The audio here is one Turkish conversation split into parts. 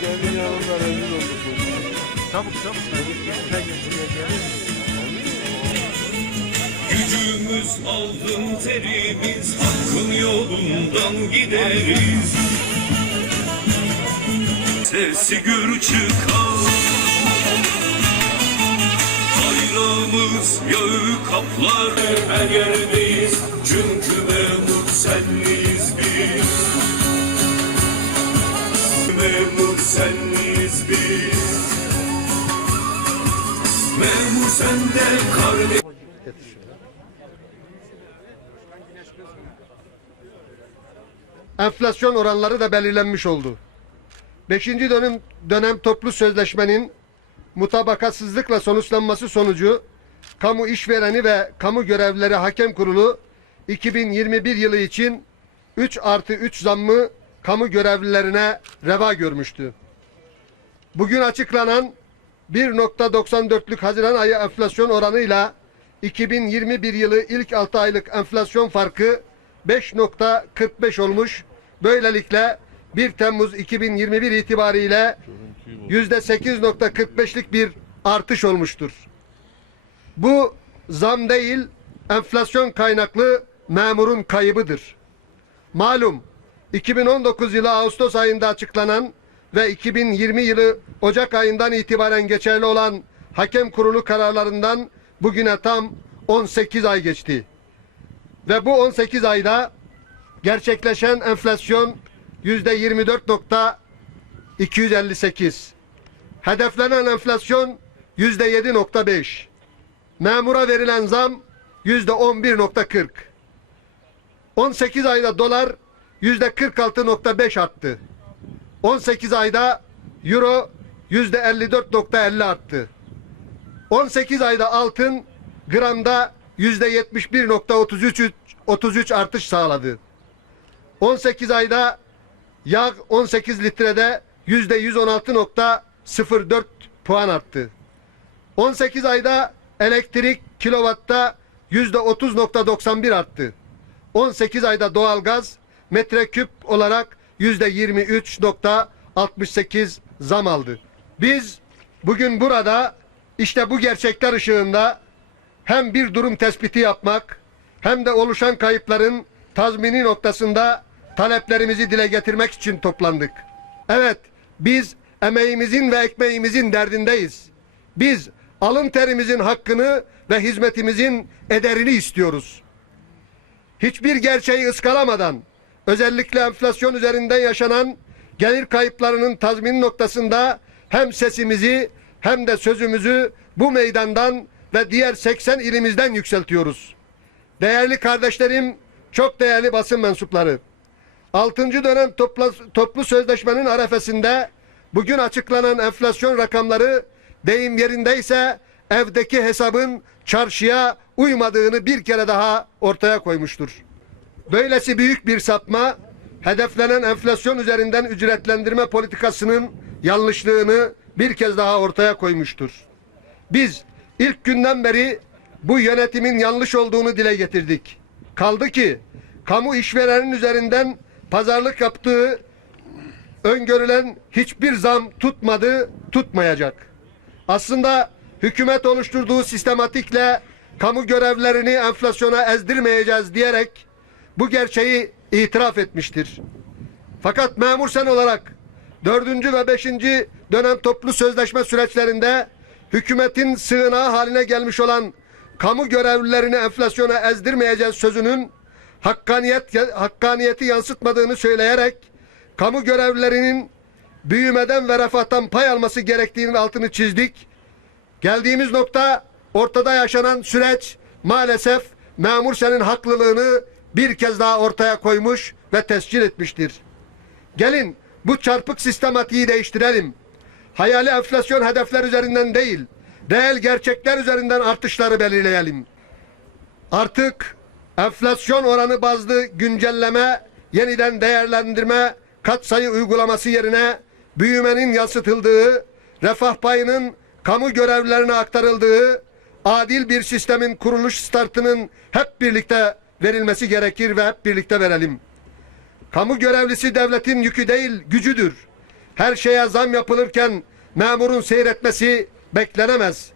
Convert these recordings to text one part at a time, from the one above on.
Kendi yanımda rezil olduk. Çabuk çabuk. Gücümüz alın terimiz Hakkın yolundan gideriz Sesi gür çıkar Bayrağımız yağı kaplar Her yerdeyiz çünkü memur senliyiz senliyiz biz Memur sende kardeş enflasyon oranları da belirlenmiş oldu. Beşinci dönem, dönem toplu sözleşmenin mutabakatsızlıkla sonuçlanması sonucu kamu işvereni ve kamu görevlileri hakem kurulu 2021 yılı için 3 artı 3 zammı kamu görevlilerine reva görmüştü. Bugün açıklanan 1.94'lük Haziran ayı enflasyon oranıyla 2021 yılı ilk 6 aylık enflasyon farkı 5.45 olmuş. Böylelikle 1 Temmuz 2021 itibariyle %8.45'lik bir artış olmuştur. Bu zam değil, enflasyon kaynaklı memurun kaybıdır. Malum 2019 yılı Ağustos ayında açıklanan ve 2020 yılı Ocak ayından itibaren geçerli olan hakem kurulu kararlarından bugüne tam 18 ay geçti. Ve bu 18 ayda gerçekleşen enflasyon yüzde 24.258. Hedeflenen enflasyon yüzde 7.5. Memura verilen zam yüzde 11.40. 18 ayda dolar yüzde 46.5 arttı. 18 ayda euro yüzde 54.50 arttı. 18 ayda altın gramda yüzde 71.33 33 artış sağladı. 18 ayda yağ 18 litrede yüzde 116.04 puan arttı. 18 ayda elektrik kilovatta yüzde 30.91 arttı. 18 ayda doğalgaz metreküp olarak yüzde 23.68 zam aldı. Biz bugün burada işte bu gerçekler ışığında hem bir durum tespiti yapmak hem de oluşan kayıpların tazmini noktasında taleplerimizi dile getirmek için toplandık. Evet, biz emeğimizin ve ekmeğimizin derdindeyiz. Biz alın terimizin hakkını ve hizmetimizin ederini istiyoruz. Hiçbir gerçeği ıskalamadan, özellikle enflasyon üzerinden yaşanan gelir kayıplarının tazmin noktasında hem sesimizi hem de sözümüzü bu meydandan ve diğer 80 ilimizden yükseltiyoruz. Değerli kardeşlerim, çok değerli basın mensupları. 6. dönem topla, toplu sözleşmenin arefesinde bugün açıklanan enflasyon rakamları deyim yerindeyse evdeki hesabın çarşıya uymadığını bir kere daha ortaya koymuştur. Böylesi büyük bir sapma hedeflenen enflasyon üzerinden ücretlendirme politikasının yanlışlığını bir kez daha ortaya koymuştur. Biz ilk günden beri bu yönetimin yanlış olduğunu dile getirdik. Kaldı ki kamu işverenin üzerinden pazarlık yaptığı öngörülen hiçbir zam tutmadı, tutmayacak. Aslında hükümet oluşturduğu sistematikle kamu görevlerini enflasyona ezdirmeyeceğiz diyerek bu gerçeği itiraf etmiştir. Fakat memur sen olarak dördüncü ve beşinci dönem toplu sözleşme süreçlerinde hükümetin sığınağı haline gelmiş olan kamu görevlilerini enflasyona ezdirmeyeceğiz sözünün hakkaniyet hakkaniyeti yansıtmadığını söyleyerek kamu görevlilerinin büyümeden ve refahtan pay alması gerektiğinin altını çizdik. Geldiğimiz nokta ortada yaşanan süreç maalesef memur senin haklılığını bir kez daha ortaya koymuş ve tescil etmiştir. Gelin bu çarpık sistematiği değiştirelim. Hayali enflasyon hedefler üzerinden değil, reel gerçekler üzerinden artışları belirleyelim. Artık enflasyon oranı bazlı güncelleme, yeniden değerlendirme, katsayı uygulaması yerine büyümenin yansıtıldığı, refah payının kamu görevlilerine aktarıldığı, adil bir sistemin kuruluş startının hep birlikte verilmesi gerekir ve hep birlikte verelim. Kamu görevlisi devletin yükü değil, gücüdür. her şeye zam yapılırken memurun seyretmesi beklenemez.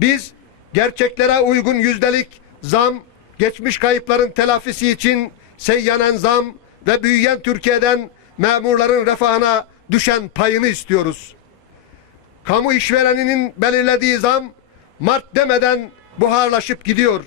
Biz gerçeklere uygun yüzdelik zam, geçmiş kayıpların telafisi için seyyanen zam ve büyüyen Türkiye'den memurların refahına düşen payını istiyoruz. Kamu işvereninin belirlediği zam Mart demeden buharlaşıp gidiyor.